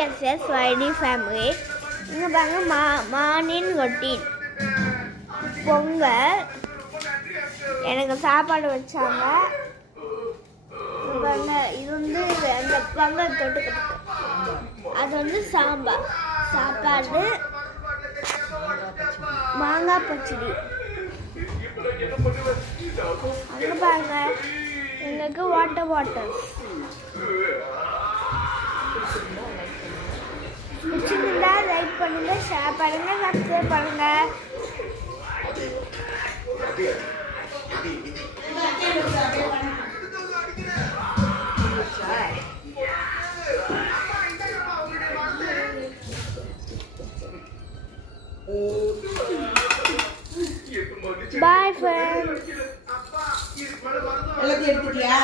VSS YD family. இங்கே பாருங்க morning routine. Pongal எனக்கு சாப்பாடு வச்சாங்க. பாருங்க இது வந்து அந்த பொங்கல் தொட்டுக்கிறதுக்கு. அது வந்து சாப்பாடு மாங்காய் பச்சடி. அங்கே பாருங்க எங்களுக்கு வாட்டர் பிடிச்சிருந்தா லைக் பண்ணுங்க, ஷேர் பண்ணுங்க, சப்ஸ்கிரைப் பண்ணுங்க. Bye friends. எல்லாத்தையும் எடுத்துட்டியா?